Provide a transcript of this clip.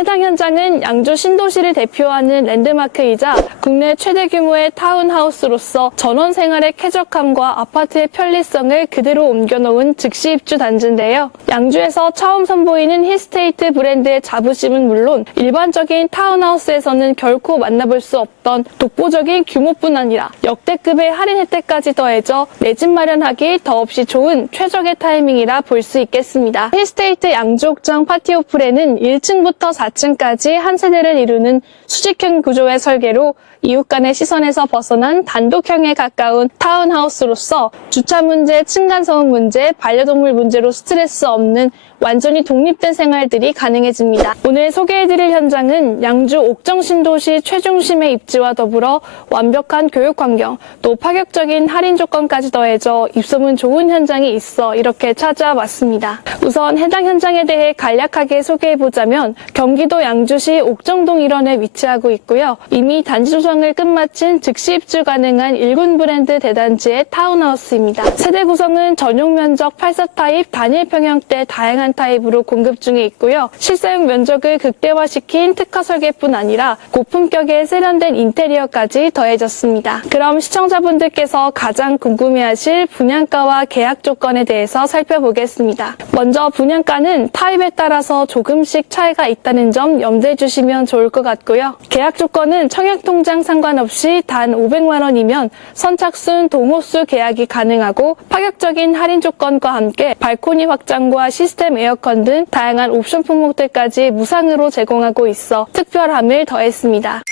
해당 현장은 양주 신도시를 대표하는 랜드마크이자 국내 최대 규모의 타운하우스로서 전원 생활의 쾌적함과 아파트의 편리성을 그대로 옮겨놓은 즉시 입주 단지인데요. 양주에서 처음 선보이는 힐스테이트 브랜드의 자부심은 물론 일반적인 타운하우스에서는 결코 만나볼 수 없던 독보적인 규모뿐 아니라 역대급의 할인 혜택까지 더해져 내 집 마련하기 더없이 좋은 최적의 타이밍이라 볼 수 있겠습니다. 힐스테이트 양주옥장 파티오 플랜은 1층부터 4 층까지 한 세대를 이루는 수직형 구조의 설계로 이웃 간의 시선에서 벗어난 단독형에 가까운 타운하우스로서 주차 문제, 층간소음 문제, 반려동물 문제로 스트레스 없는 완전히 독립된 생활들이 가능해집니다. 오늘 소개해드릴 현장은 양주 옥정 신도시 최중심의 입지와 더불어 완벽한 교육 환경, 또 파격적인 할인 조건까지 더해져 입소문 좋은 현장이 있어 이렇게 찾아왔습니다. 우선 해당 현장에 대해 간략하게 소개해보자면 경기도 양주시 옥정동 일원에 위치하고 있고요. 이미 단지 조성을 끝마친 즉시 입주 가능한 일군 브랜드 대단지의 타운하우스입니다. 세대 구성은 전용 면적 8사 타입 단일 평형대 다양한 타입으로 공급 중에 있고요. 실사용 면적을 극대화시킨 특화 설계뿐 아니라 고품격의 세련된 인테리어까지 더해졌습니다. 그럼 시청자분들께서 가장 궁금해하실 분양가와 계약 조건에 대해서 살펴보겠습니다. 먼저 분양가는 타입에 따라서 조금씩 차이가 있다는 점 염두해 주시면 좋을 것 같고요. 계약 조건은 청약통장 상관없이 단 500만 원이면 선착순 동호수 계약이 가능하고 파격적인 할인 조건과 함께 발코니 확장과 시스템 에어컨 등 다양한 옵션 품목들까지 무상으로 제공하고 있어 특별함을 더했습니다.